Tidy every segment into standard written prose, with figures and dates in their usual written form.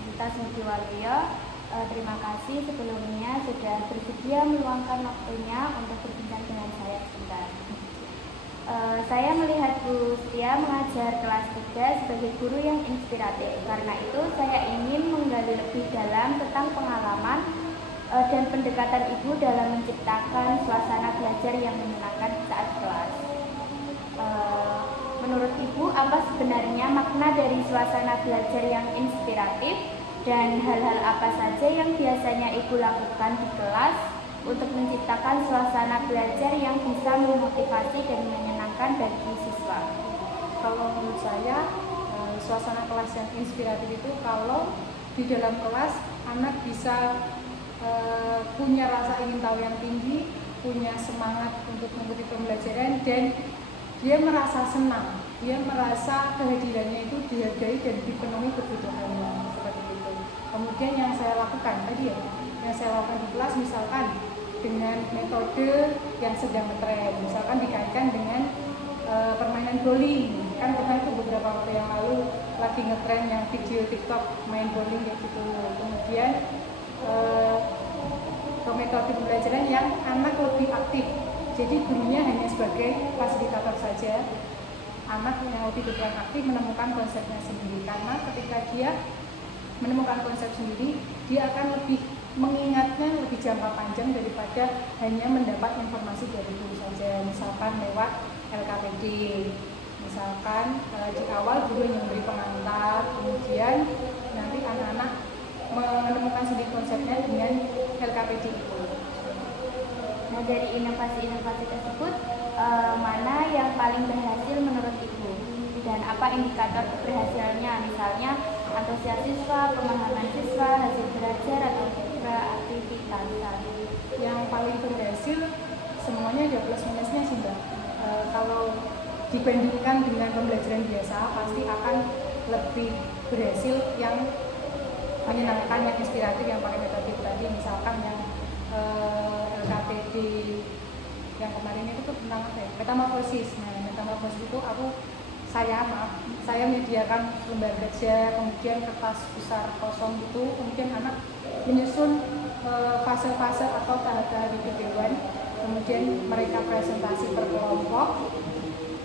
Universitas Mujiwaluyo. Terima kasih sebelumnya sudah bersedia meluangkan waktunya untuk berbincang dengan saya sebentar. Saya melihat Bu Setia mengajar kelas 3 sebagai guru yang inspiratif. Karena itu saya ingin menggali lebih dalam tentang pengalaman dan pendekatan Ibu dalam menciptakan suasana belajar yang menyenangkan saat kelas. Menurut Ibu, apa sebenarnya makna dari suasana belajar yang inspiratif? Dan hal-hal apa saja yang biasanya Ibu lakukan di kelas untuk menciptakan suasana belajar yang bisa memotivasi dan menyenangkan bagi siswa? Kalau menurut saya, suasana kelas yang inspiratif itu kalau di dalam kelas anak bisa punya rasa ingin tahu yang tinggi, punya semangat untuk mengikuti pembelajaran, dan dia merasa senang, dia merasa kehadirannya itu dihargai dan dipenuhi kebutuhannya. Kemudian yang saya lakukan tadi yang saya lakukan di kelas misalkan dengan metode yang sedang ngetren, misalkan dikaitkan dengan permainan bowling, kan pernah itu beberapa waktu yang lalu lagi ngetren yang video TikTok main bowling kayak gitu. Kemudian ke metode pembelajaran yang anak lebih aktif, jadi gurunya hanya sebagai fasilitator saja, anak yang lebih berperan aktif menemukan konsepnya sendiri, karena ketika dia menemukan konsep sendiri, dia akan lebih mengingatnya lebih jangka panjang daripada hanya mendapat informasi dari guru saja, misalkan lewat LKPD. Misalkan di awal guru yang memberi pengantar, kemudian nanti anak-anak menemukan sendiri konsepnya dengan LKPD itu. Nah, dari inovasi-inovasi tersebut, mana yang paling berhasil menurut Ibu? Dan apa indikator keberhasilannya? Misalnya antusias siswa, pemahaman siswa, hasil belajar, atau kreativitas. Yang paling berhasil semuanya ada plus minusnya sih Mbak. Kalau dibandingkan dengan pembelajaran biasa pasti akan lebih berhasil yang menyenangkan, yang inspiratif, yang pakai metode tadi, misalkan yang LKPD yang kemarin itu tuh tentang apa ya? Metamorfosis. Nah, metamorfosis itu saya menyediakan lembar kerja, kemudian kertas besar kosong itu, kemudian anak menyusun fase-fase atau tahap-tahap hidup hewan, kemudian mereka presentasi per kelompok.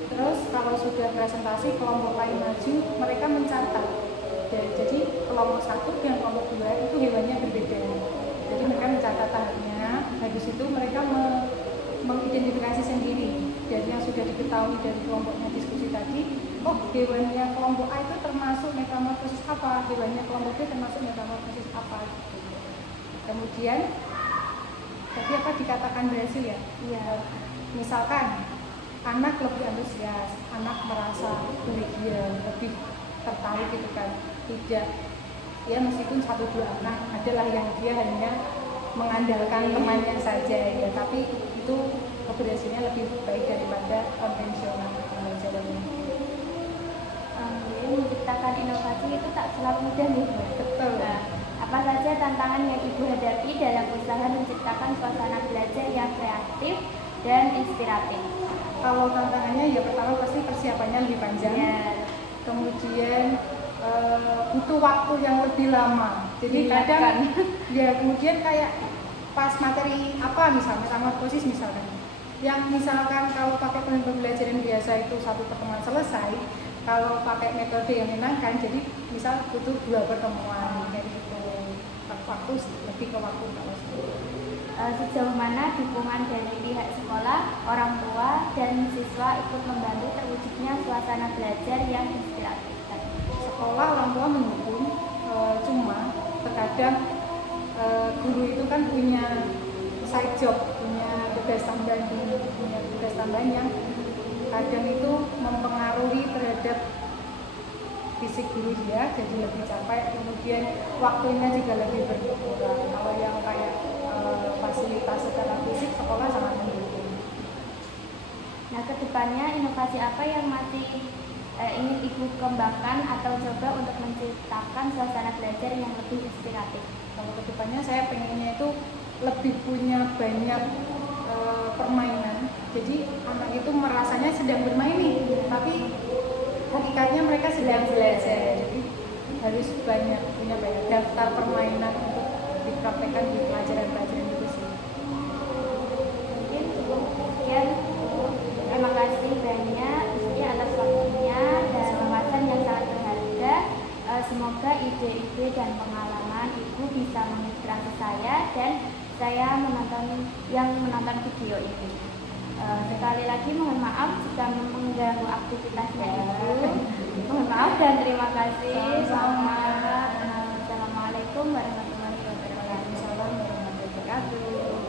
Terus kalau sudah presentasi, kelompok lain maju, mereka mencatat. Jadi kelompok 1 dan kelompok 2 itu hewannya berbeda. Jadi mereka mencatat tahapnya. Habis itu mereka mengidentifikasi sendiri dari yang sudah diketahui dari kelompoknya diskusi tadi. Oh, hewannya kelompok A itu termasuk metamorfosis apa, hewannya kelompok B termasuk metamorfosis apa. Kemudian tadi apa dikatakan berhasil ya? Iya. Misalkan anak lebih antusias, anak merasa bahagia, lebih tertarik gitu kan. Tidak, ya meskipun 1-2 anak adalah yang dia hanya mengandalkan temannya saja ya, tapi itu keberhasilannya lebih baik daripada konvensional pembelajarannya. Menciptakan inovasi itu tak selalu mudah nih. Betul. Nah, apa saja tantangan yang Ibu hadapi dalam usaha menciptakan suasana belajar yang kreatif dan inspiratif? Kalau tantangannya ya pertama pasti persiapannya lebih panjang, kemudian butuh waktu yang lebih lama. Jadi kadang ya kemudian kayak pas materi apa misalnya metamorfosis misalkan, yang misalkan kalau pakai pembelajaran biasa itu 1 pertemuan selesai, kalau pakai metode yang menyenangkan jadi misal butuh 2 pertemuan kayak gitu. Waktu lebih ke waktu kalau sejauh mana dukungan dari pihak sekolah, orang tua, dan siswa ikut membantu terwujudnya suasana belajar yang inspiratif? Sekolah, orang tua mendukung, cuma terkadang guru itu kan punya side job, punya tugas tambahan yang kadang itu mempengaruhi terhadap fisik guru dia, jadi lebih capek, kemudian waktunya juga lebih berkurang. Kalau yang kayak fasilitas secara fisik, sekolah sangat mendukung. Nah, kedepannya inovasi apa yang masih ingin Ibu kembangkan atau coba untuk menciptakan suasana belajar yang lebih inspiratif? Kalau kedepannya saya pengennya itu lebih punya banyak permainan, jadi anak itu merasanya sedang bermain nih, tapi hakikatnya mereka sedang belajar. Jadi harus punya banyak ide dan pengalaman Ibu bisa menginspirasi saya dan saya menonton video ini. Sekali lagi mohon maaf jika mengganggu aktivitasnya Ibu. Mohon maaf dan terima kasih. Assalamualaikum warahmatullahi wabarakatuh.